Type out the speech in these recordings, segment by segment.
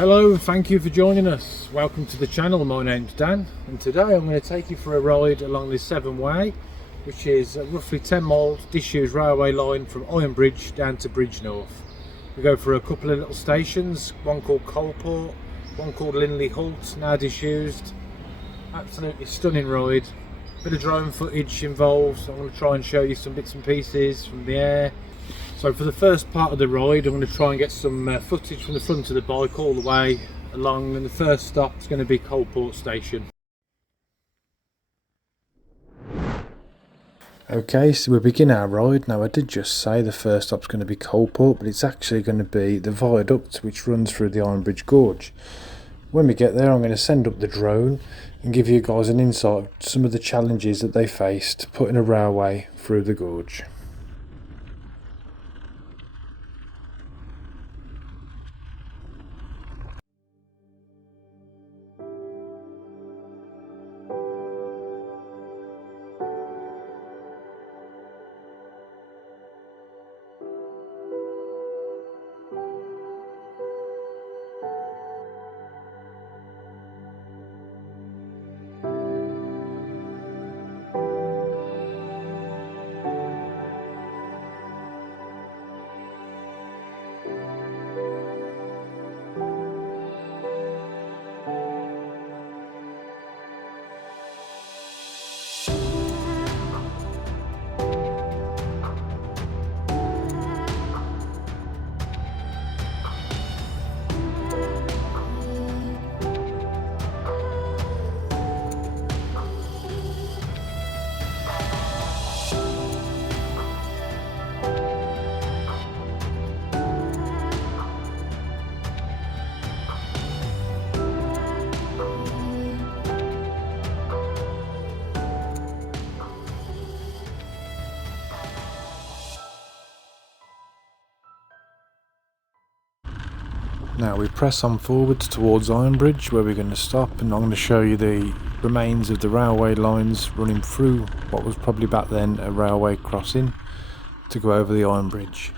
Hello, thank you for joining us. Welcome to the channel. My name's Dan, and today I'm going to take you for a ride along the Severn Way, which is a roughly 10 mile disused railway line from Ironbridge down to Bridgnorth. We go for a couple of little stations, one called Coalport, one called Lindley Halt, now disused. Absolutely stunning ride. Bit of drone footage involved, so I'm going to try and show you some bits and pieces from the air. So for the first part of the ride, I'm going to try and get some footage from the front of the bike all the way along, and the first stop is going to be Coalport station. Okay, so we begin our ride. Now I did just say the first stop's going to be Coalport, but it's actually going to be the viaduct which runs through the Ironbridge Gorge. When we get there, I'm going to send up the drone and give you guys an insight of some of the challenges that they faced putting a railway through the gorge. Now we press on forwards towards Ironbridge, where we're going to stop, and I'm going to show you the remains of the railway lines running through what was probably back then a railway crossing to go over the Ironbridge.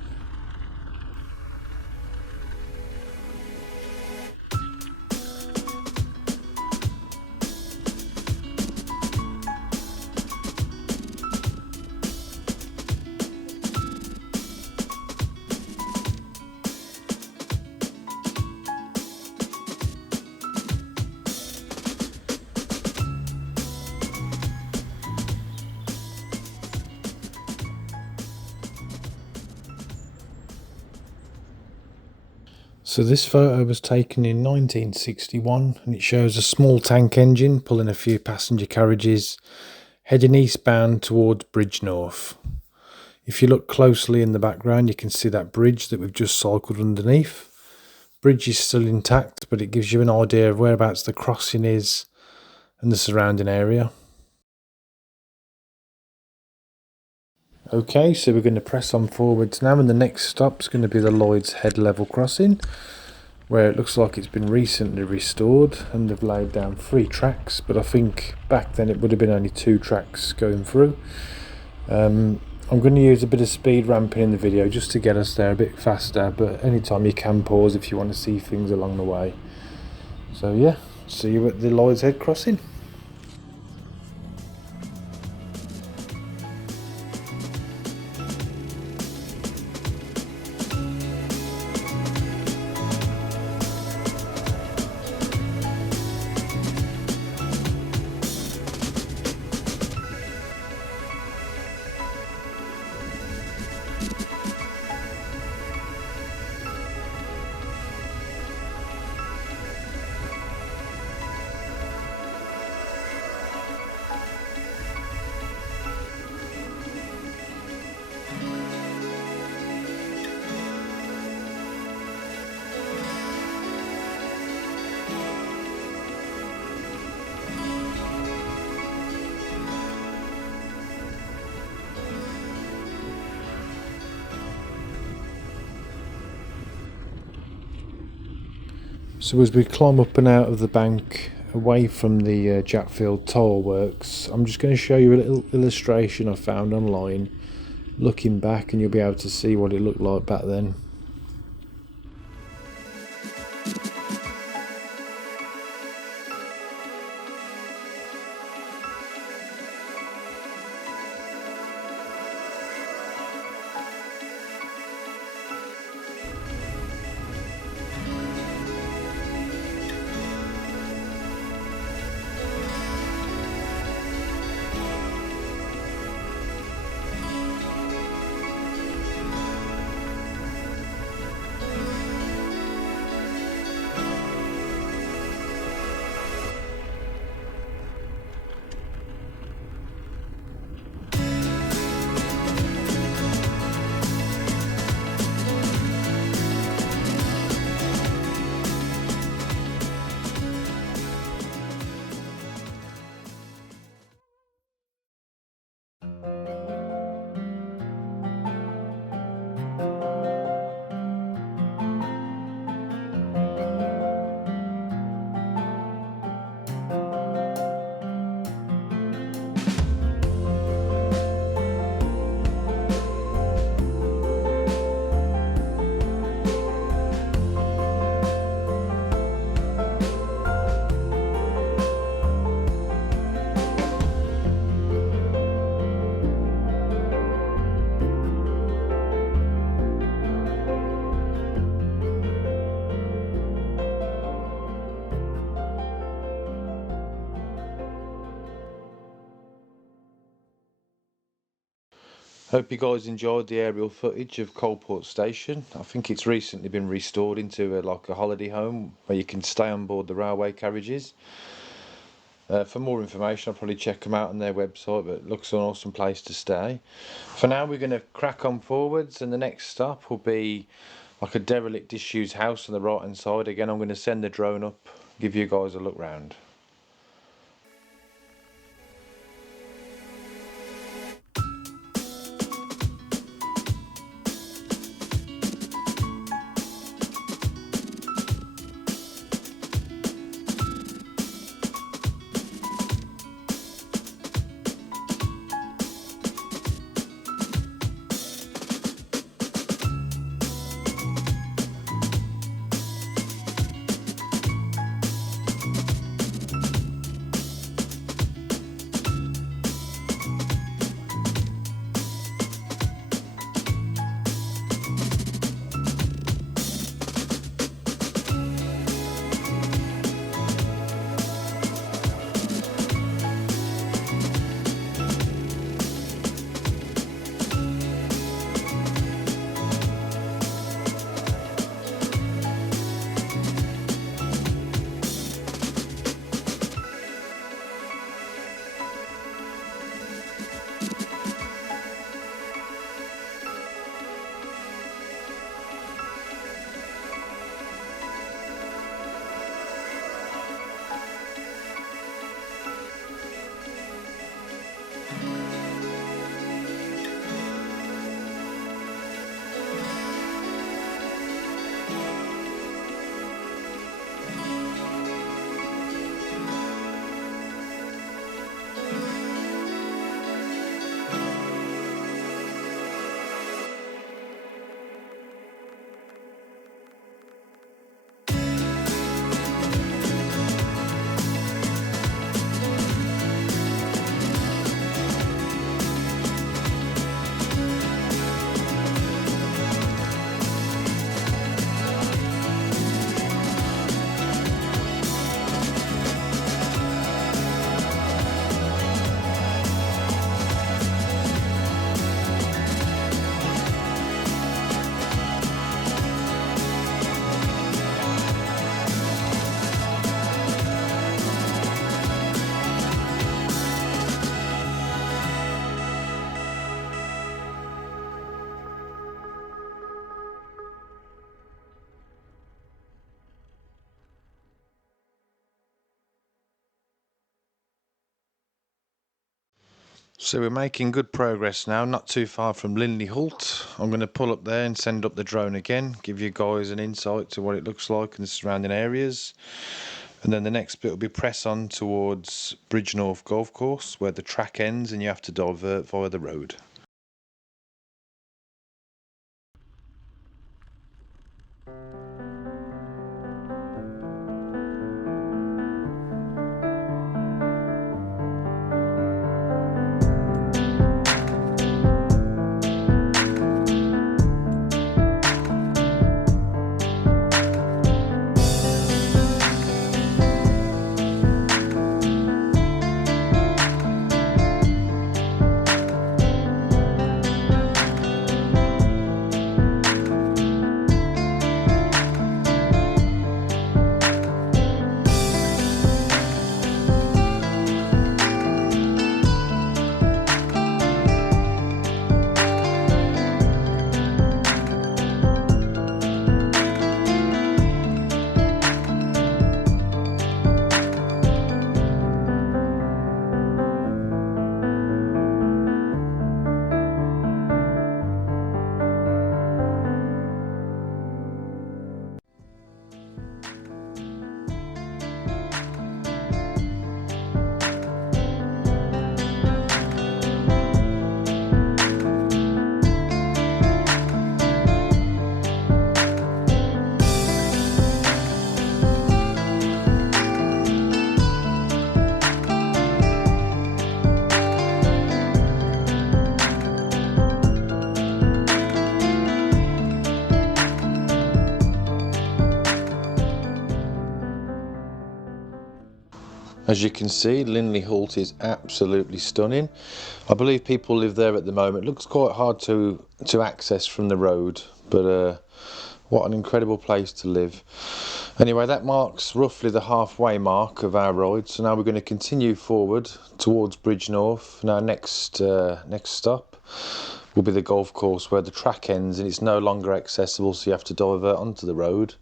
So this photo was taken in 1961, and it shows a small tank engine pulling a few passenger carriages heading eastbound towards Bridgnorth. If you look closely in the background, you can see that bridge that we've just cycled underneath. Bridge is still intact, but it gives you an idea of whereabouts the crossing is and the surrounding area. Okay, so we're going to press on forwards now, and the next stop is going to be the Lloyds head level crossing, where it looks like it's been recently restored and they've laid down 3 tracks, but I think back then it would have been only 2 tracks going through. I'm going to use a bit of speed ramping in the video just to get us there a bit faster, but anytime you can pause if you want to see things along the way. So yeah, see you at the Lloyds head crossing. So as we climb up and out of the bank away from the Jackfield Tile Works, I'm just going to show you a little illustration I found online looking back, and you'll be able to see what it looked like back then. Hope you guys enjoyed the aerial footage of Coalport Station. I think it's recently been restored into like a holiday home where you can stay on board the railway carriages. For more information, I'll probably check them out on their website, but it looks an awesome place to stay. For now, we're going to crack on forwards, and the next stop will be like a derelict disused house on the right hand side. Again, I'm going to send the drone up, give you guys a look round. So we're making good progress now, not too far from Lindley Halt. I'm going to pull up there and send up the drone again, give you guys an insight to what it looks like in the surrounding areas. And then the next bit will be press on towards Bridgnorth Golf Course, where the track ends and you have to divert via the road. As you can see, Lindley Halt is absolutely stunning. I believe people live there at the moment. It looks quite hard to access from the road, but what an incredible place to live. Anyway, that marks roughly the halfway mark of our ride, so now we're going to continue forward towards Bridgnorth. Now next stop will be the golf course where the track ends and it's no longer accessible, so you have to divert onto the road,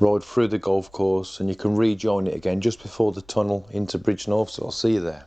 ride through the golf course, and you can rejoin it again just before the tunnel into Bridgnorth, so I'll see you there.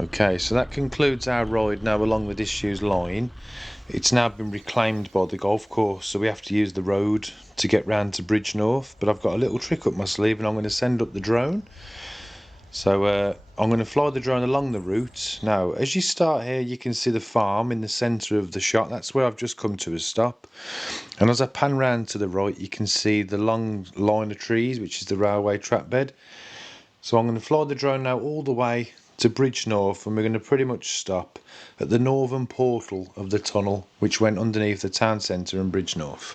Okay, so that concludes our ride now along the disused line. It's now been reclaimed by the golf course, so we have to use the road to get round to Bridgnorth. But I've got a little trick up my sleeve, and I'm going to send up the drone. So I'm going to fly the drone along the route. Now, as you start here, you can see the farm in the centre of the shot. That's where I've just come to a stop. And as I pan round to the right, you can see the long line of trees, which is the railway track bed. So I'm going to fly the drone now all the way to Bridgnorth, and we're going to pretty much stop at the northern portal of the tunnel which went underneath the town centre in Bridgnorth.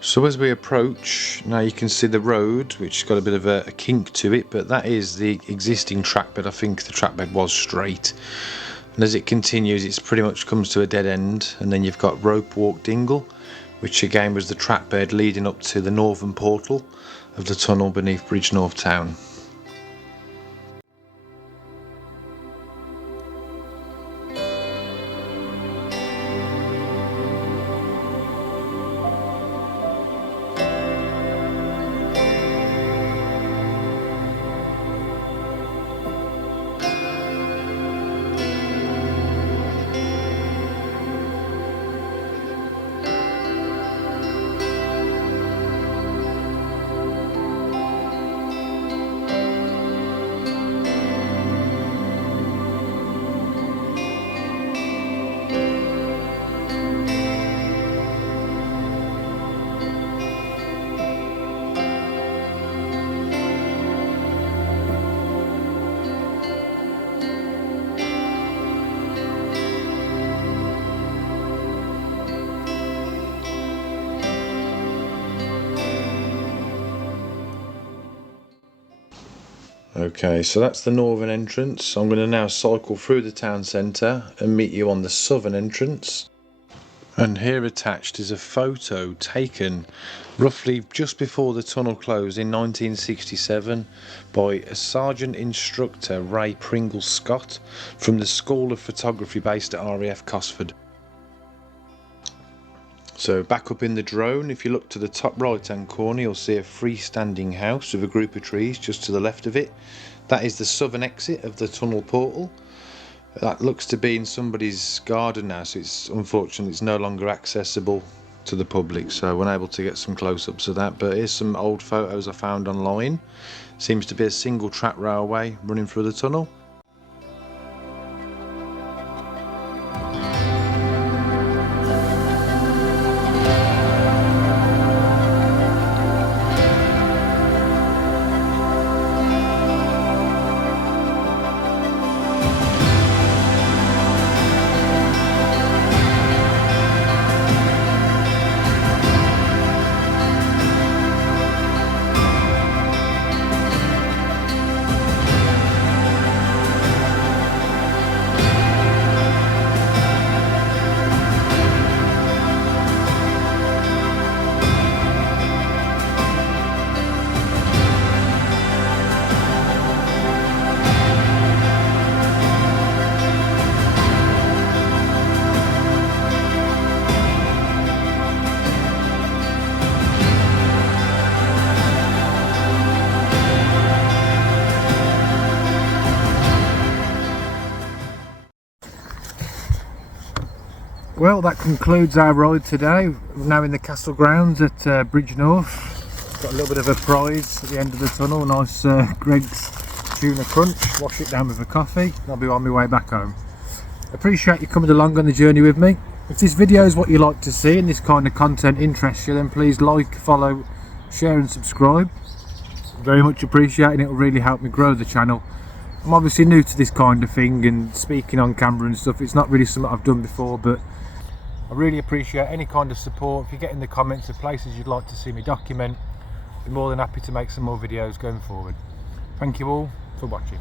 So as we approach, now you can see the road, which has got a bit of a kink to it, but that is the existing trackbed. I think the trackbed was straight. And as it continues, it pretty much comes to a dead end, and then you've got Rope Walk Dingle, which again was the trackbed leading up to the northern portal of the tunnel beneath Bridgnorth town. Okay, so that's the northern entrance. I'm going to now cycle through the town centre and meet you on the southern entrance. And here attached is a photo taken roughly just before the tunnel closed in 1967 by a sergeant instructor, Ray Pringle Scott, from the School of Photography based at RAF Cosford. So back up in the drone, if you look to the top right hand corner, you'll see a freestanding house with a group of trees just to the left of it. That is the southern exit of the tunnel portal. That looks to be in somebody's garden now, so it's unfortunately it's no longer accessible to the public, so we're unable to get some close-ups of that. But here's some old photos I found online. Seems to be a single track railway running through the tunnel. Well, that concludes our ride today. We're now in the castle grounds at Bridgnorth. Got a little bit of a prize at the end of the tunnel, nice Greg's tuna crunch. Wash it down with a coffee and I'll be on my way back home. Appreciate you coming along on the journey with me. If this video is what you like to see and this kind of content interests you, then please like, follow, share and subscribe. Very much appreciated. It will really help me grow the channel. I'm obviously new to this kind of thing and speaking on camera and stuff. It's not really something I've done before, but I really appreciate any kind of support. If you get in the comments of places you'd like to see me document, I'd be more than happy to make some more videos going forward. Thank you all for watching.